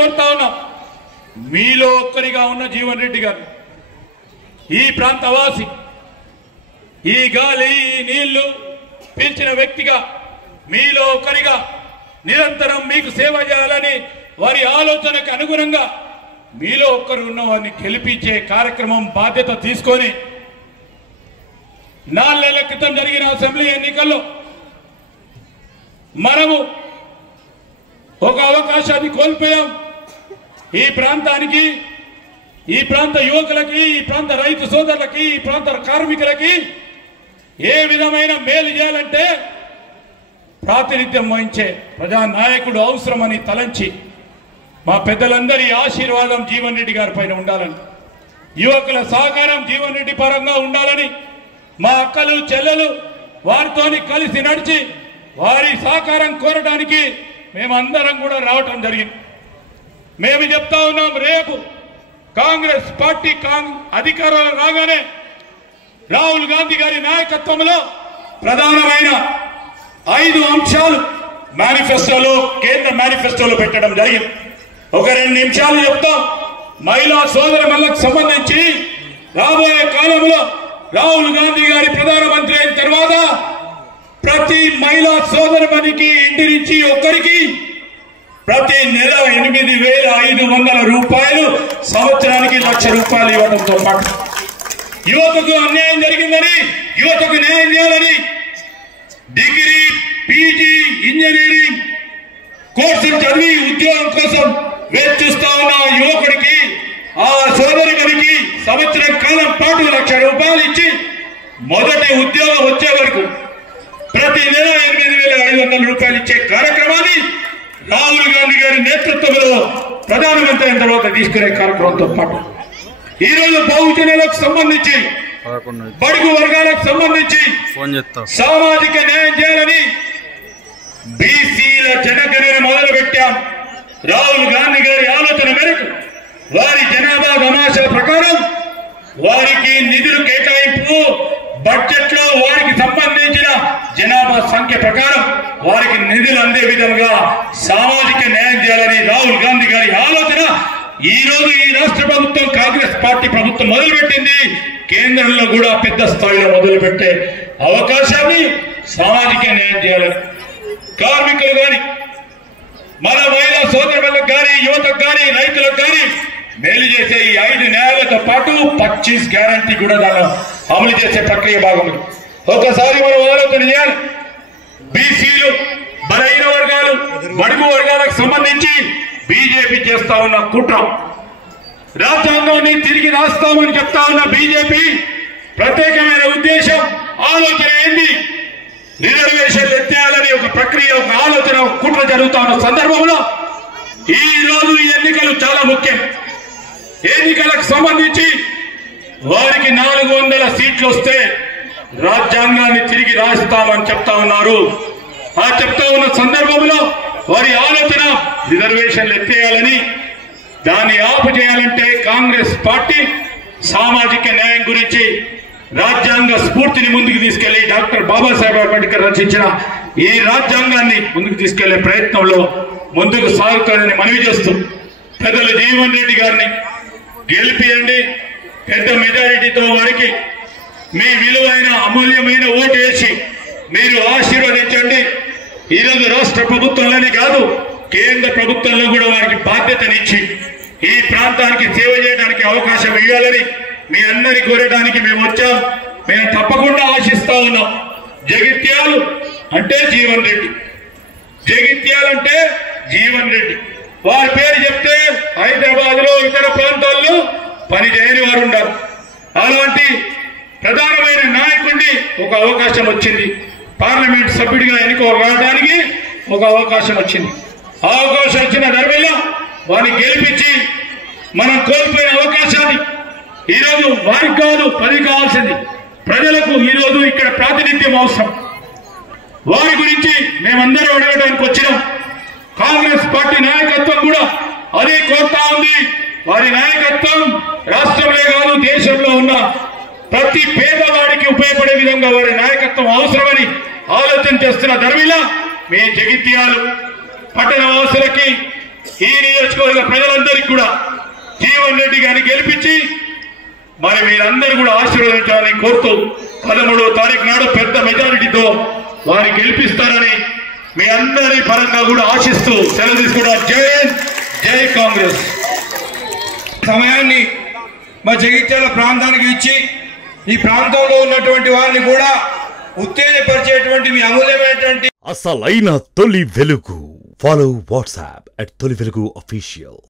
కోరుతా ఉన్నాం, మీలో ఒక్కరిగా ఉన్న జీవన్ రెడ్డి గారు ఈ ప్రాంతవాసి, ఈ గాలి ఈ నీళ్లు పీల్చిన వ్యక్తిగా మీలో ఒకరిగా నిరంతరం మీకు సేవ చేయాలని వారి ఆలోచనకు అనుగుణంగా మీలో ఒక్కరు ఉన్న వారిని గెలిపించే కార్యక్రమం బాధ్యత తీసుకొని 4 నెలల క్రితం జరిగిన అసెంబ్లీ ఎన్నికల్లో మనము ఒక అవకాశాన్ని కోల్పోయాం. ఈ ప్రాంతానికి, ఈ ప్రాంత యువకులకి, ఈ ప్రాంత రైతు సోదరులకి, ఈ ప్రాంత కార్మికులకి ఏ విధమైన మేలు చేయాలంటే ప్రాతినిధ్యం వహించే ప్రజానాయకుడు అవసరమని తలంచి మా పెద్దలందరి ఆశీర్వాదం జీవన్ రెడ్డి గారి పైన ఉండాలని, యువకుల సహకారం జీవన్ రెడ్డి పరంగా ఉండాలని, మా అక్కలు చెల్లెలు వారితోని కలిసి నడిచి వారి సహకారం కోరడానికి మేమందరం కూడా రావటం జరిగింది. మేము చెప్తా ఉన్నాం, రేపు కాంగ్రెస్ పార్టీ అధికారంలో రాగానే రాహుల్ గాంధీ గారి నాయకత్వంలో ప్రధానమైన 5 అంశాలు మేనిఫెస్టోలో, కేంద్ర మేనిఫెస్టోలో పెట్టడం జరిగింది. ఒక 2 నిమిషాలు చెప్తాం. మహిళా సోదరులకు సంబంధించి రాబోయే కాలంలో రాహుల్ గాంధీ గారి ప్రధానమంత్రి అయిన తర్వాత ప్రతి మహిళా సోదరునికి ఇంటి నుంచి ఒక్కరికి ప్రతి నెల 8,500 రూపాయలు, సంవత్సరానికి 1,00,000 రూపాయలు ఇవ్వడంతో పాటు యువతకు అన్యాయం జరిగిందని, యువతకు న్యాయం చేయాలని డిగ్రీ, పీజీ, ఇంజనీరింగ్ కోర్సులు చదివి ఉద్యోగం కోసం వేచిస్తా ఉన్న యువకుడికి, ఆ సోదరునికి సంవత్సరం కాలం పాటు 1,00,000 రూపాయలు ఇచ్చి మొదటి ఉద్యోగం వచ్చే వరకు ప్రతి నెల 8,500 రూపాయలు ఇచ్చే కార్యక్రమాన్ని రాహుల్ గాంధీ గారి నేతృత్వంలో ప్రధానమంత్రి అయిన తర్వాత తీసుకునే కార్యక్రమంతో పాటు ఈరోజు బహుజనులకు సంబంధించి, బడుగు వర్గాలకు సంబంధించి సామాజిక న్యాయం చేయాలని బీసీల జనగణన మొదలు పెట్టాం. రాహుల్ గాంధీ గారి ఆలోచన మేరకు వారి జనాభా గణాంకాల ప్రకారం వారికి నిధులు కేటాయింపు, బడ్జెట్ లో వారికి సంబంధించిన జనాభా సంఖ్య ప్రకారం వారికి నిధులు అందే విధంగా సామాజిక న్యాయం చేయాలని రాహుల్ గాంధీ గారి ఆలోచన ఈ రోజు ఈ రాష్ట్ర ప్రభుత్వం, కాంగ్రెస్ పార్టీ ప్రభుత్వం మొదలుపెట్టింది. కేంద్రంలో కూడా పెద్ద స్థాయిలో మొదలుపెట్టే అవకాశాన్ని సామాజిక న్యాయం చేయాలని కార్మికులు గాని, మన మహిళా సోదరులకు గాని, యువతకు గాని, రైతులకు గాని మేలు చేసే ఈ 5 న్యాయాలతో పాటు 25 గ్యారంటీ కూడా దాన్ని అమలు చేసే ప్రక్రియ భాగం. ఒకసారి మనం ఆలోచన చేయాలి. బీసీలు, బలహీన వర్గాలు, బడుగు వర్గాలకు సంబంధించి బీజేపీ చేస్తా ఉన్న కుట్ర, రాజ్యాంగాన్ని తిరిగి రాస్తామని చెప్తా ఉన్న బీజేపీ ప్రత్యేకమైన ఉద్దేశం, ఆలోచన ఏంది? రిజర్వేషన్లు ఎత్తేయాలని ఒక ప్రక్రియ, ఒక ఆలోచన, ఒక కుట్ర జరుగుతా ఉన్న సందర్భంలో ఈ రోజు ఎన్నికలు చాలా ముఖ్యం. ఎన్నికలకు సంబంధించి వారికి 400 సీట్లు వస్తే రాజ్యాంగాన్ని తిరిగి రాస్తామని చెప్తా ఉన్నారు. ఆ చెప్తా ఉన్న సందర్భంలో వారి ఆలోచన రిజర్వేషన్లు ఎత్తేయాలని, దాన్ని ఆపు చేయాలంటే కాంగ్రెస్ పార్టీ సామాజిక న్యాయం గురించి రాజ్యాంగ స్ఫూర్తిని ముందుకు తీసుకెళ్లి డాక్టర్ బాబాసాహెబ్ అంబేద్కర్ రచించిన ఈ రాజ్యాంగాన్ని ముందుకు తీసుకెళ్లే ప్రయత్నంలో ముందుకు సాగుతారని మనవి చేస్తూ పెద్దలు జీవన్ రెడ్డి గారిని గెలిపియండి. పెద్ద మెజారిటీతో వారికి మీ విలువైన అమూల్యమైన ఓటు వేసి మీరు ఆశీర్వదించండి. ఈరోజు రాష్ట్ర ప్రభుత్వంలోనే కాదు, కేంద్ర ప్రభుత్వంలో కూడా వారికి బాధ్యతనిచ్చి ఈ ప్రాంతానికి సేవ చేయడానికి అవకాశం ఇవ్వాలని మీ అందరి కోరడానికి మేము వచ్చాం. మేము తప్పకుండా ఆశిస్తా ఉన్నాం. జగిత్యాలు అంటే జీవన్ రెడ్డి, జగిత్యాలంటే జీవన్ రెడ్డి. వారి పేరు చెప్తే హైదరాబాద్ లో, ఇతర ప్రాంతాల్లో పని చేయని వారు ఉండాలి. అలాంటి ప్రధానమైన నాయకుడిని ఒక అవకాశం వచ్చింది. పార్లమెంట్ సభ్యుడిగా ఎన్నుకోవడానికి ఒక అవకాశం వచ్చింది. ఆ అవకాశం వచ్చిన ధర్మంలో వారిని గెలిపించి మనం కోల్పోయిన అవకాశాన్ని ఈరోజు వారికి కాదు, పని కావాల్సింది ప్రజలకు. ఈరోజు ఇక్కడ ప్రాతినిధ్యం అవసరం. వారి గురించి మేమందరం అడగడానికి వచ్చినాం. కాంగ్రెస్ పార్టీ నాయకత్వం కూడా అదే కోరుతా ఉంది. వారి నాయకత్వం రాష్ట్రంలో కాదు, దేశంలో ఉన్న ప్రతి పేదవాడికి ఉపయోగపడే విధంగా వారి నాయకత్వం అవసరమని ఆలోచన చేస్తున్న ధర్మిలా మీ జగిత్యాలు పట్టణ వాసులకి ఈ నియోజకవర్గ ప్రజలందరికీ కూడా జీవన్ రెడ్డి గారిని గెలిపించి మరి మీరందరూ కూడా ఆశీర్వదించాలని కోరుతూ 13వ తారీఖు నాడు పెద్ద మెజారిటీతో వారిని గెలిపిస్తారని మీ అందరి పరంగా కూడా ఆశిస్తూ సెలవు తీసుకుంటారు. జై కాంగ్రెస్. సమయాన్ని మా జగిత్యాల ప్రాంతానికి ఇచ్చి ఈ ప్రాంతంలో ఉన్నటువంటి వారిని కూడా ఉత్తేజపరిచేటువంటి మీ అమూల్యమైనటువంటి అసలైన తొలి వెలుగు. ఫాలో వాట్సాప్ @తొలి వెలుగు official.